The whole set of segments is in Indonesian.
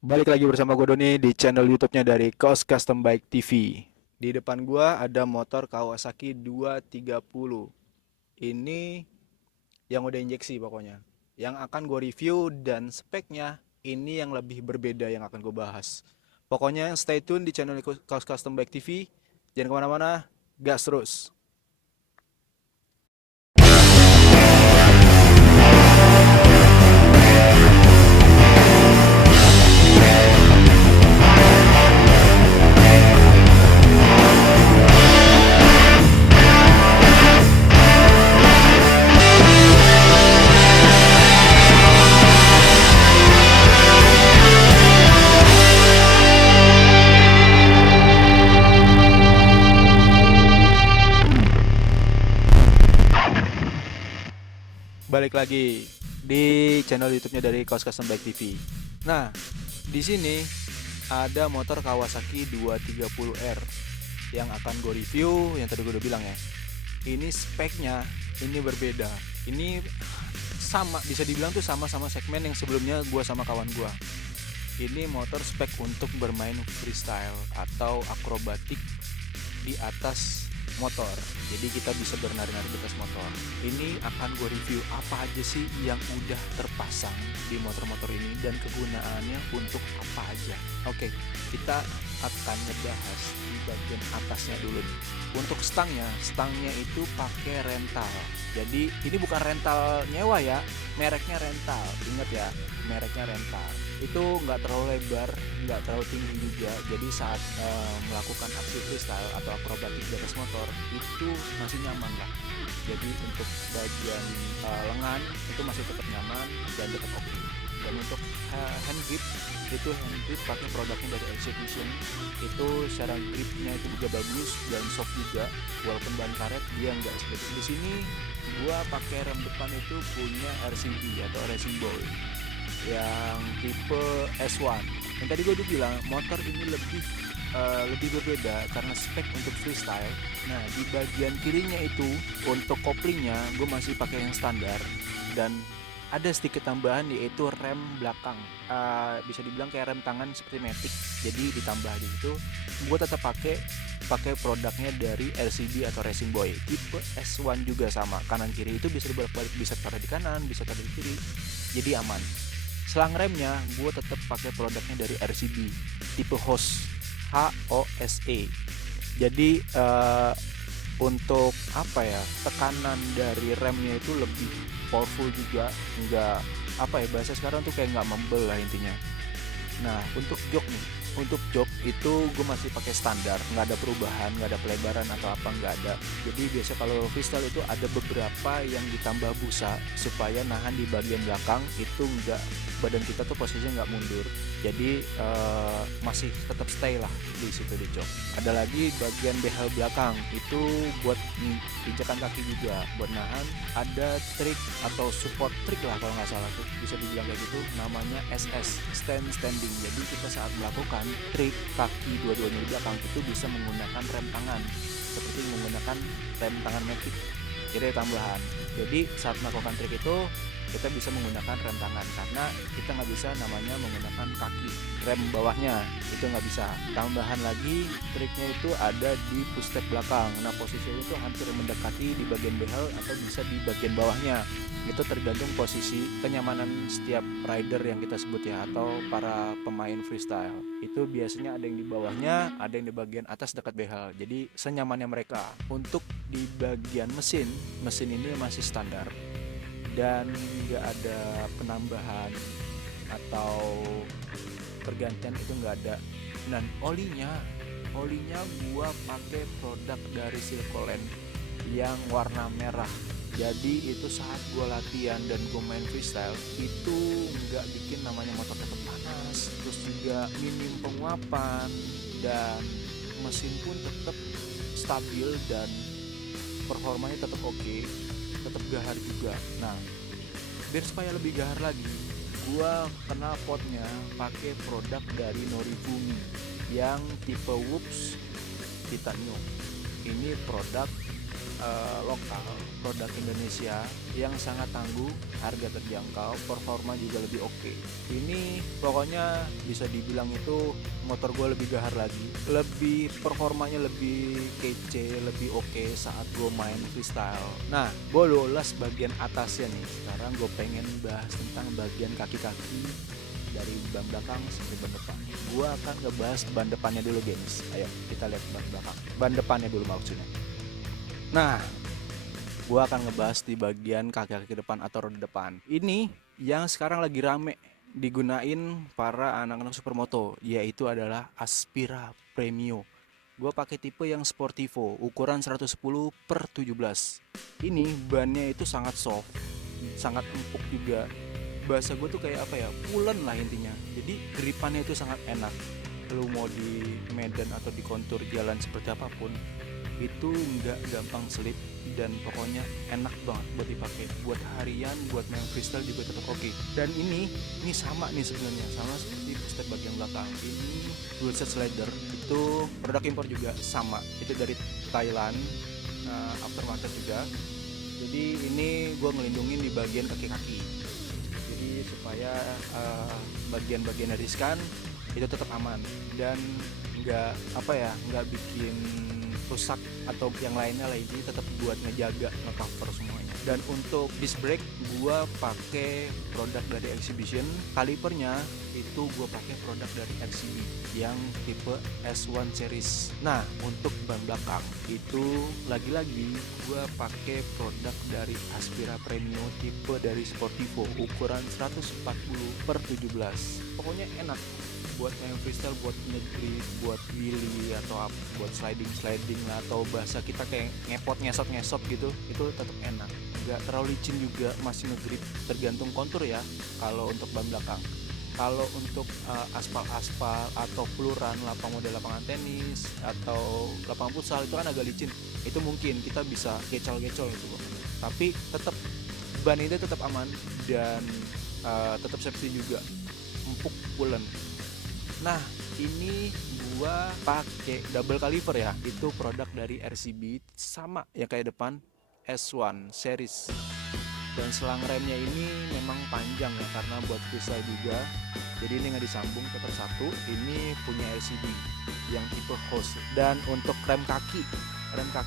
Balik lagi bersama gue Doni di channel YouTube-nya dari Kos Custom Bike TV. Di depan gua ada motor Kawasaki 230. Ini yang udah injeksi pokoknya. Yang akan gue review dan speknya ini yang lebih berbeda yang akan gue bahas. Pokoknya stay tune di channel Kos Custom Bike TV. Jangan kemana-mana, gas terus. Balik lagi di channel YouTube-nya dari Kos Custom Bike TV. Nah, di sini ada motor Kawasaki 230R yang akan gue review, yang tadi gue udah bilang ya. Ini speknya ini berbeda. Ini sama, bisa dibilang tuh sama-sama segmen yang sebelumnya gue sama kawan gue. Ini motor spek untuk bermain freestyle atau akrobatik di atas motor. Jadi kita bisa bernari-nari di atas motor. Ini akan gue review apa aja sih yang udah terpasang di motor-motor ini dan kegunaannya untuk apa aja. Oke, kita akan ngebahas di bagian atasnya dulu nih. Untuk stangnya itu pakai rental. Jadi ini bukan rental nyewa ya, mereknya rental. Ingat ya, mereknya rental. Itu nggak terlalu lebar, nggak terlalu tinggi juga. Jadi saat melakukan aksi freestyle atau akrobatik di atas motor itu masih nyaman lah. Jadi untuk bagian lengan itu masih tetap nyaman dan tetap oke. Dan untuk hand grip itu pakai produknya dari Execution. Itu secara gripnya itu juga bagus dan soft juga. Walaupun ban karet dia nggak seperti di sini. Gua pakai rem depan itu punya RCB atau Racing Boy yang tipe S1. Yang tadi gue udah bilang motor ini lebih berbeda karena spek untuk freestyle. Nah, di bagian kirinya itu untuk koplingnya gue masih pakai yang standar dan ada sedikit tambahan yaitu rem belakang. Bisa dibilang kayak rem tangan seperti Matic. Jadi ditambah di situ. Gue tetap pakai produknya dari RCB atau Racing Boy tipe S1 juga sama. Kanan kiri itu bisa dibolak-balik, bisa taruh di kanan, bisa taruh di kiri. Jadi aman. Selang remnya gue tetap pakai produknya dari RCB tipe HOSE. Jadi untuk apa ya, tekanan dari remnya itu lebih powerful juga, nggak apa ya, bahasa sekarang tuh kayak nggak membel lah intinya. Nah, untuk jok nih, untuk jok itu gue masih pakai standar, nggak ada perubahan, nggak ada pelebaran atau apa, nggak ada. Jadi biasa kalau freestyle itu ada beberapa yang ditambah busa supaya nahan di bagian belakang itu nggak, badan kita tuh posisinya nggak mundur. Jadi masih tetap stay lah di situ di jok. Ada lagi bagian behel belakang itu buat pijakan kaki juga, buat nahan. Ada trik atau support trik lah kalau nggak salah tuh bisa dibilang kayak gitu, namanya SS, standing. Jadi kita saat melakukan trik kaki dua-duanya di belakang itu bisa menggunakan rem tangan seperti menggunakan rem tangan matic. Jadi ada tambahan. Jadi saat melakukan trik itu kita bisa menggunakan rem tangan karena kita nggak bisa namanya menggunakan kaki, rem bawahnya itu nggak bisa. Tambahan lagi triknya itu ada di push step belakang. Nah, posisinya itu hampir mendekati di bagian behel atau bisa di bagian bawahnya. Itu tergantung posisi kenyamanan setiap rider yang kita sebut ya, atau para pemain freestyle. Itu biasanya ada yang di bawahnya, ada yang di bagian atas dekat behel. Jadi senyamannya mereka. Untuk di bagian mesin ini masih standar dan nggak ada penambahan atau pergantian, itu nggak ada. Dan olinya gua pakai produk dari Silcoland yang warna merah. Jadi itu saat gua latihan dan gua main freestyle itu nggak bikin namanya motor tetap panas, terus juga minim penguapan, dan mesin pun tetap stabil dan performanya tetap oke, tetap gahar juga. Nah, biar supaya lebih gahar lagi, gua kena potnya pakai produk dari Norifumi yang tipe Whoops Titanium. Ini produk lokal, produk Indonesia yang sangat tangguh, harga terjangkau, performa juga lebih oke. Ini pokoknya bisa dibilang itu motor gue lebih gahar lagi, lebih performanya lebih kece, lebih oke saat gue main freestyle. Nah, gue ulas bagian atasnya nih. Sekarang gue pengen bahas tentang bagian kaki-kaki dari ban belakang sampai ban depan. Gua akan ngebahas ban depannya dulu, guys. Ayo kita lihat ban belakang. Ban depannya dulu maksudnya. Nah, gua akan ngebahas di bagian kaki-kaki depan atau roda depan. Ini yang sekarang lagi rame digunain para anak-anak supermoto, yaitu adalah Aspira Premio. Gue pakai tipe yang Sportivo, ukuran 110/17. Ini bannya itu sangat soft, sangat empuk juga. Bahasa gue tuh kayak apa ya, pulen lah intinya. Jadi gripannya itu sangat enak. Lu mau di medan atau di kontur jalan seperti apapun, itu nggak gampang slip dan pokoknya enak banget buat dipakai. Buat harian, buat main freestyle juga tetap oke. Dan ini sama nih sebenarnya, sama seperti step bagian belakang. Ini wheelset slider, itu produk impor juga sama. Itu dari Thailand, aftermarket juga. Jadi ini gue ngelindungin di bagian kaki-kaki. Jadi supaya bagian-bagian riskan itu tetap aman dan nggak bikin rusak atau yang lainnya lah. Ini tetap buat ngejaga, nge-cover semuanya. Dan untuk disc brake gua pakai produk dari Exhibition. Kalipernya itu gua pakai produk dari RCB yang tipe S1 series. Nah, untuk ban belakang itu lagi-lagi gua pakai produk dari Aspira Premio tipe dari Sportivo, ukuran 140/17. Pokoknya enak buat main freestyle, buat nge-grip, buat wheelie atau buat sliding lah, atau bahasa kita kayak ngepot ngesot gitu, itu tetap enak. Nggak terlalu licin juga, masih nge-grip, tergantung kontur ya kalau untuk ban belakang. Kalau untuk aspal atau peluran, lapangan tenis atau lapangan futsal itu kan agak licin, itu mungkin kita bisa gecol-gecol gitu. Tapi tetap ban itu tetap aman dan tetap safety juga, empuk, pulen. Nah, ini gua pakai double caliper ya. Itu produk dari RCB, sama ya kayak depan, S1 series. Dan selang remnya ini memang panjang ya, karena buat freestyle juga. Jadi ini nggak disambung, tetap satu. Ini punya RCB yang tipe hose. Dan untuk rem kaki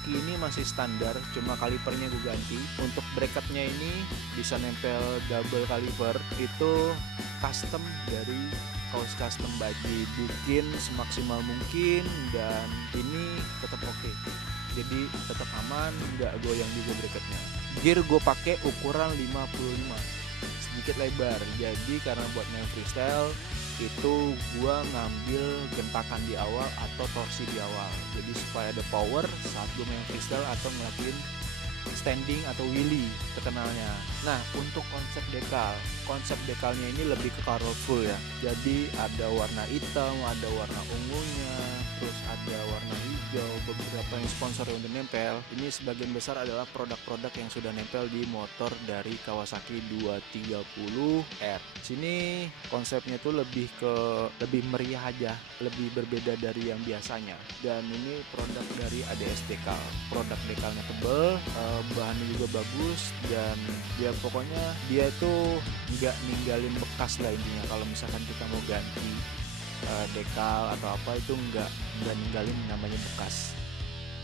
ini masih standar, cuma kalipernya gue ganti. Untuk bracketnya ini bisa nempel double caliper, itu custom dari kaos custom Baji, bikin semaksimal mungkin dan ini tetap oke. Jadi tetap aman, nggak goyang juga bracketnya. Gear gue pakai ukuran 55, sedikit lebar. Jadi karena buat main freestyle itu gue ngambil gentakan di awal atau torsi di awal. Jadi supaya ada power saat gue main freestyle atau ngelakuin standing atau wheelie terkenalnya. Nah, untuk konsep dekalnya ini lebih ke colorful ya. Jadi ada warna hitam, ada warna ungunya, terus ada warna hijau, beberapa yang sponsor yang udah nempel. Ini sebagian besar adalah produk-produk yang sudah nempel di motor dari Kawasaki 230R. Sini konsepnya tuh lebih meriah aja, lebih berbeda dari yang biasanya. Dan ini produk dari ADS Dekal. Produk dekalnya tebel, bahannya juga bagus, dan ya pokoknya dia tuh nggak ninggalin bekas lah intinya. Kalau misalkan kita mau ganti dekal atau apa, itu nggak ninggalin namanya bekas,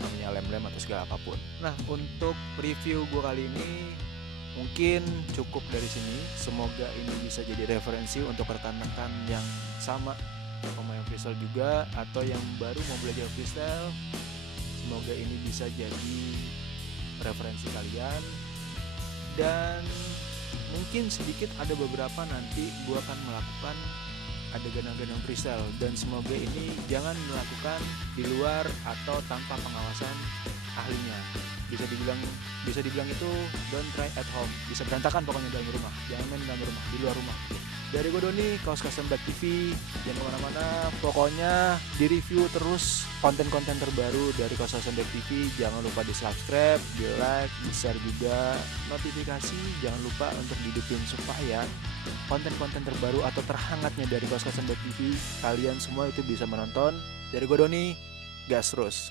namanya lem-lem atau segala apapun. Nah, untuk review gue kali ini mungkin cukup dari sini. Semoga ini bisa jadi referensi untuk rekan-rekan yang sama pemain freestyle juga atau yang baru mau belajar freestyle. Semoga ini bisa jadi referensi kalian. Dan mungkin sedikit ada beberapa nanti gue akan melakukan adegan-adegan freestyle, dan semoga ini jangan melakukan di luar atau tanpa pengawasan ahlinya. Bisa dibilang itu don't try at home. Bisa berantakan pokoknya dalam rumah. Jangan main dalam rumah, di luar rumah. Dari gue Doni, Kaos Custom Black TV. Jangan kemana-mana, pokoknya di review terus konten-konten terbaru dari Kaos Custom Black TV. Jangan lupa di subscribe, di like, di share juga, notifikasi jangan lupa untuk dihidupin supaya konten-konten terbaru atau terhangatnya dari Kaos Custom Black TV kalian semua itu bisa menonton. Dari gue Doni, gas terus.